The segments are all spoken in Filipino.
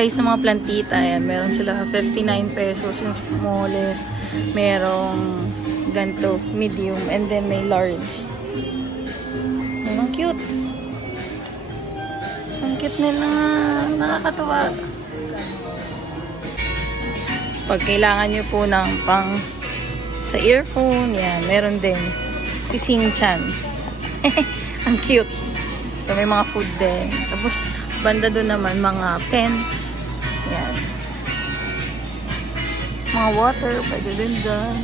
Guys, sa mga plantita, ayan, meron sila 59 pesos yung smallest. Merong ganito, medium, and then may large. Ang cute. Ang cute nila. Nakakatuwa. Pag kailangan nyo po ng pang sa earphone, yan, meron din. Si Shin-chan. Ang cute. So, may mga food din. Tapos, banda doon naman, mga pens. Yan. Mga water, pwede din doon.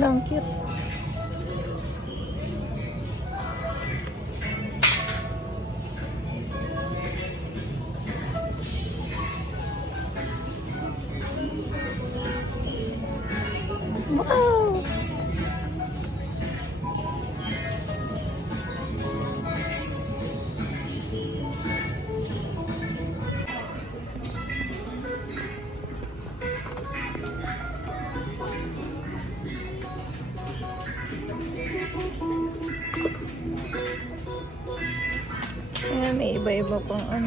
Ang cute. Wow! Ayan, may iba-iba pang ano.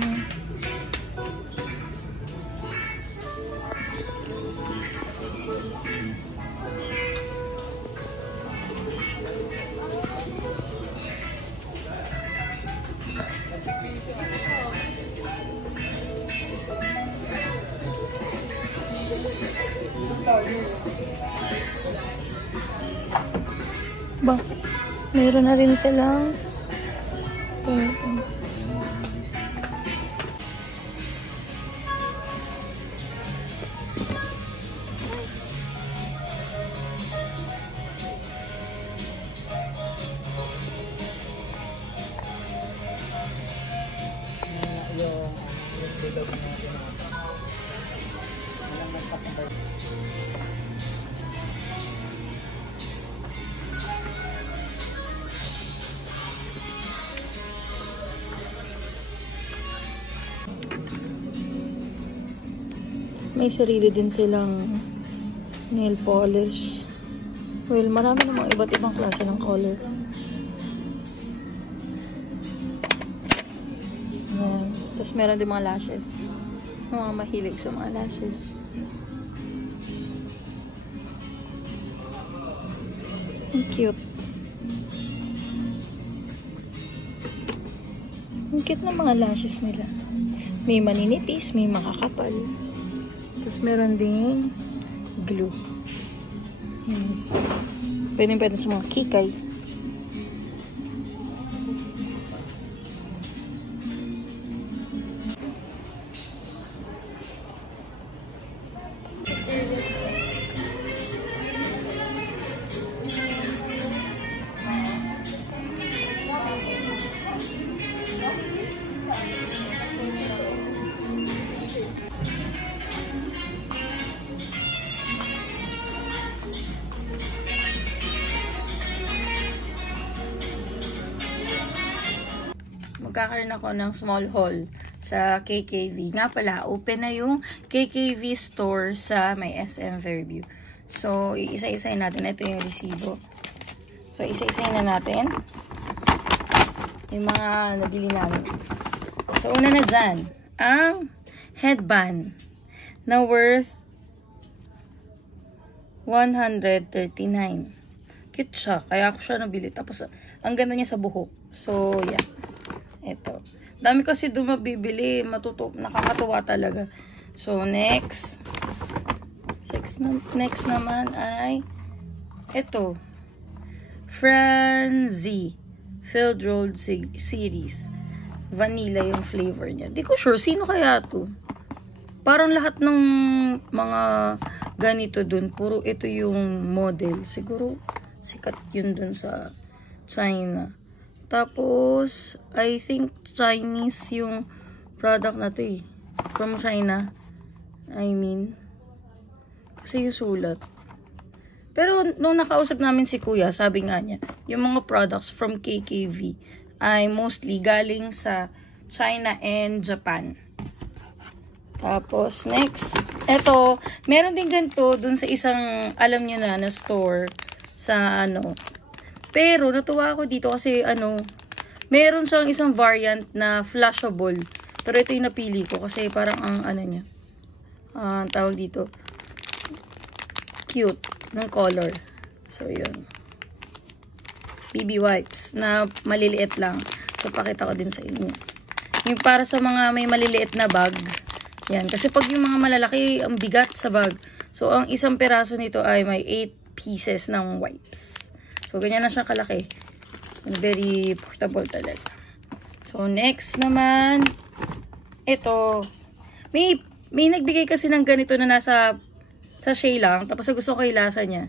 Ba, mayroon na rin silang may sarili din silang nail polish. Well, marami namang iba't ibang klase ng color. Ayan. Tapos meron din mga lashes. Mga mahilig sa mga lashes. Ang cute. Ang cute ng mga lashes nila. May maninipis, may makakapal. Tapos meron din glue. Pwede sa mga kikay. Magkakaroon ako ng small haul sa KKV. Nga pala, open na yung KKV store sa may SM Fairview. So, iisa-isayin natin. Ito yung resibo. So, isa-isayin na natin yung mga nabili namin. So, una na dyan, ang headband na worth 139. Cute siya. Kaya ako siya nabili. Tapos, ang ganda niya sa buhok. So, yeah. Ito. Dami kasi doon mabibili. Nakakatuwa talaga. So, next naman ay ito. Franzi Filled Rolled Series. Vanilla yung flavor niya. Di ko sure. Sino kaya to? Parang lahat ng mga ganito doon. Puro ito yung model. Siguro sikat yun doon sa China. Tapos, I think Chinese yung product na to eh. From China. I mean, kasi yung sulat. Pero nung nakausap namin si Kuya, sabi nga niya, yung mga products from KKV ay mostly galing sa China and Japan. Tapos, next, eto, meron din ganito dun sa isang, alam nyo na store sa ano. Pero, natuwa ako dito kasi, meron siyang isang variant na flashable. Pero ito yung napili ko kasi parang ang, niya, tawag dito, cute, ng color. So, yun. BB wipes na maliliit lang. So, pakita ko din sa inyo. Yung para sa mga may maliliit na bag. Yan. Kasi pag yung mga malalaki, ang bigat sa bag. So, ang isang peraso nito ay may 8 pieces ng wipes. So, ganyan na siya kalaki. Very portable talaga. So, next naman, ito. May nagbigay kasi ng ganito na nasa sachet lang. Tapos, gusto ko yung lasa niya.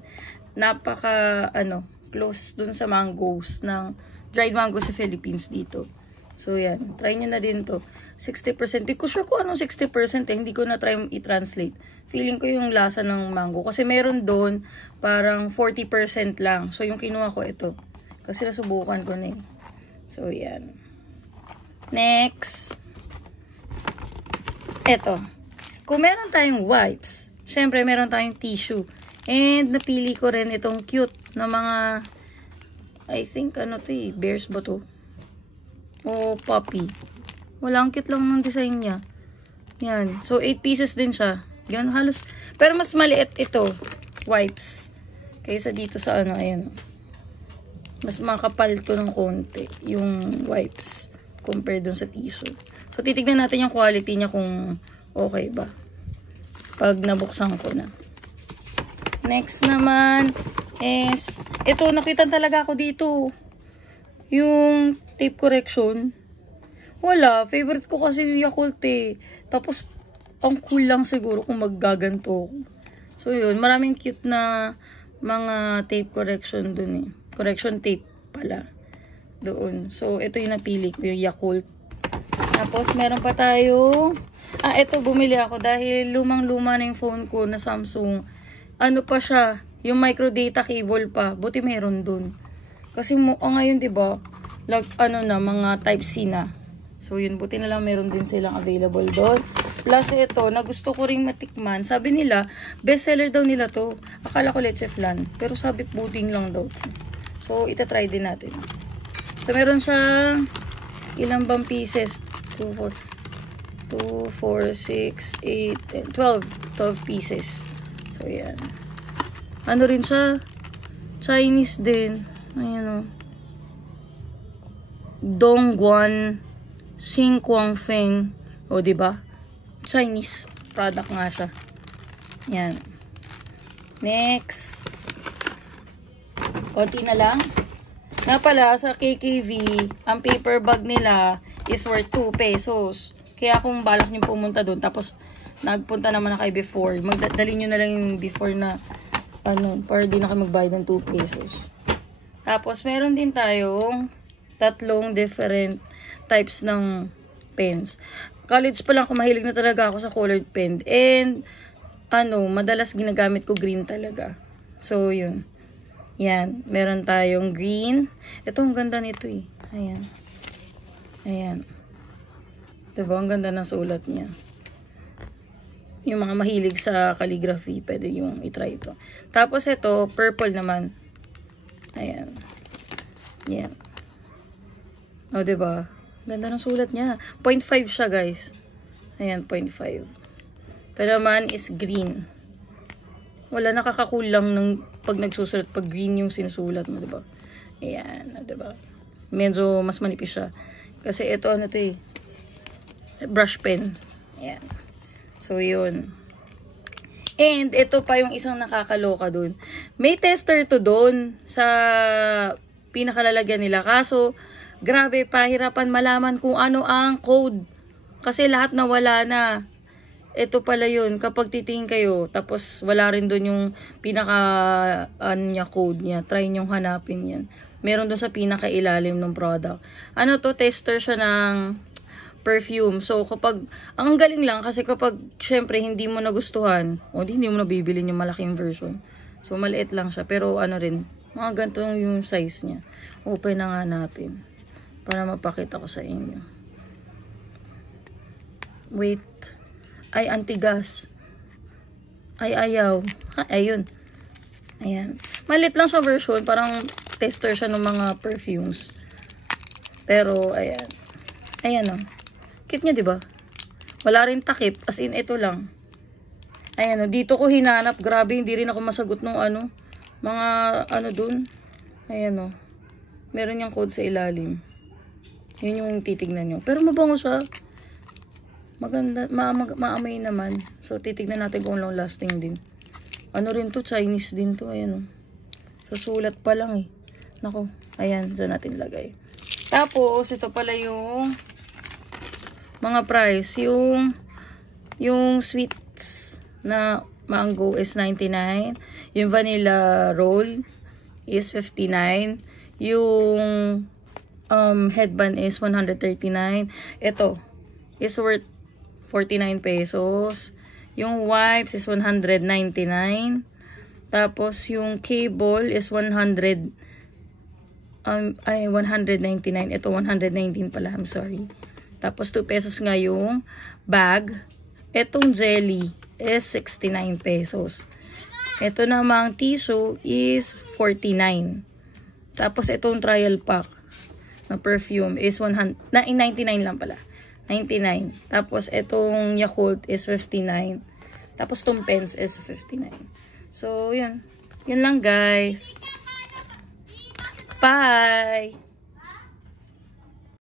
Napaka, close dun sa mangoes ng dried mango sa Philippines dito. So, yan. Try nyo na din to. 60%. Hindi ko sure kung anong 60% eh. Hindi ko na try i-translate. Feeling ko yung lasa ng mango. Kasi meron doon parang 40% lang. So, yung kinuha ko ito. Kasi nasubukan ko na eh. So, yan. Next. Ito. Kung meron tayong wipes, syempre meron tayong tissue. And napili ko rin itong cute na mga, I think, bears ba to? O puppy. Walang cute lang ng design niya. Yan. So, 8 pieces din siya. Yan, halos. Pero mas maliit ito, wipes. Kaysa dito sa ayan. Mas makapal to ng konti, yung wipes, compared dun sa tissue. So, titignan natin yung quality niya kung okay ba. Pag nabuksan ko na. Next naman is, ito, nakita talaga ako dito. Yung tape correction. Wala. Favorite ko kasi yung Yakult eh. Tapos, ang cool lang siguro kung maggaganto. So, yun. Maraming cute na mga tape correction dun eh. Correction tape pala. Doon. So, ito yung napili ko, yung Yakult. Tapos, meron pa tayo. Ito, bumili ako dahil lumang-luma na yung phone ko na Samsung. Ano pa siya? Yung micro data cable pa. Buti meron dun. Kasi ngayon, diba? Like, mga Type-C na. So, yun. Buti na lang meron din silang available doon. Plus, ito, na gusto ko ring matikman. Sabi nila, bestseller daw nila to. Akala ko leche flan. Pero sabi, pudding lang daw. So, itatry din natin. So, meron siya ilang bang pieces? 2, 4, 6, 8, 10, 12 pieces. So, yan. Ano rin siya? Chinese din. Ayan o. Dongguan Xinguangfeng. O, diba? Chinese product nga siya. Yan. Next. Konti na lang. Nga pala, sa KKV, ang paper bag nila is worth 2 pesos. Kaya kung balak nyo pumunta doon, tapos nagpunta naman na kayo before, magdali nyo na lang yung before na, para di na kayo magbayad ng 2 pesos. Tapos, meron din tayong 3 different types ng pens. College pa lang, mahilig na talaga ako sa colored pen. And, madalas ginagamit ko green talaga. So, yun. Yan. Meron tayong green. Ito, ang ganda nito eh. Ayan. Ayan. Diba? Ang ganda ng sulat niya. Yung mga mahilig sa calligraphy, pwede yung itry ito. Tapos ito, purple naman. Ayan. Yan. O, diba? Ganda ng sulat niya. 0.5 siya, guys. Ayan, 0.5. Ito naman is green. Wala, nakakakulang ng pag nagsusulat, pag green yung sinusulat mo, diba? Ayan, diba? Medyo mas manipis siya. Kasi ito, to eh. Brush pen. Ayan. So, yun. And, ito pa yung isang nakakaloka dun. May tester to dun sa pinakalalagyan nila. Kaso, grabe, pahirapan malaman kung ano ang code. Kasi lahat nawala na. Ito pala yun. Kapag titingin kayo, tapos wala rin dun yung code niya. Try nyong hanapin yan. Meron dun sa pinakailalim ng product. To? Tester siya ng perfume. So, ang galing lang kasi kapag, syempre, hindi mo nagustuhan, o hindi mo nabibili yung malaking version. So, maliit lang siya. Pero, ano rin, mga ganito yung size niya. Open na nga natin. Para mapakita ko sa inyo. Wait. Ay, antigas. Ay, ayaw. Ha, ayun. Ayan. Maliit lang siya version. Parang tester siya ng mga perfumes. Pero, ayan. Ayan o. Cute niya, diba? Wala rin takip. As in, ito lang. Ayan o. Dito ko hinanap. Grabe, hindi rin ako masagot ng ano. Mga, ano dun. Ayan o. Meron yung code sa ilalim. Yun yung titignan nyo. Pero mabango siya. Maganda. Maamay naman. So, titignan natin kung long lasting din. Ano rin to? Chinese din to. Ayan o. Sa sulat pa lang eh. Nako. Ayan. Diyan natin lagay. Tapos, ito pala yung mga price. Yung sweets na mango is 99. Yung vanilla roll is 59. Yung headband is 139. Ito is worth 49 pesos. Yung wipes is 199. Tapos yung cable is 199. Ito 119 pala. I'm sorry. Tapos 2 pesos nga yung bag. Itong jelly is 69 pesos. Ito namang tissue is 49. Tapos itong trial pack na perfume is 99 lang pala. 99. Tapos itong Yakult is 59. Tapos itong pens is 59. So, yan. Yan lang, guys. Bye!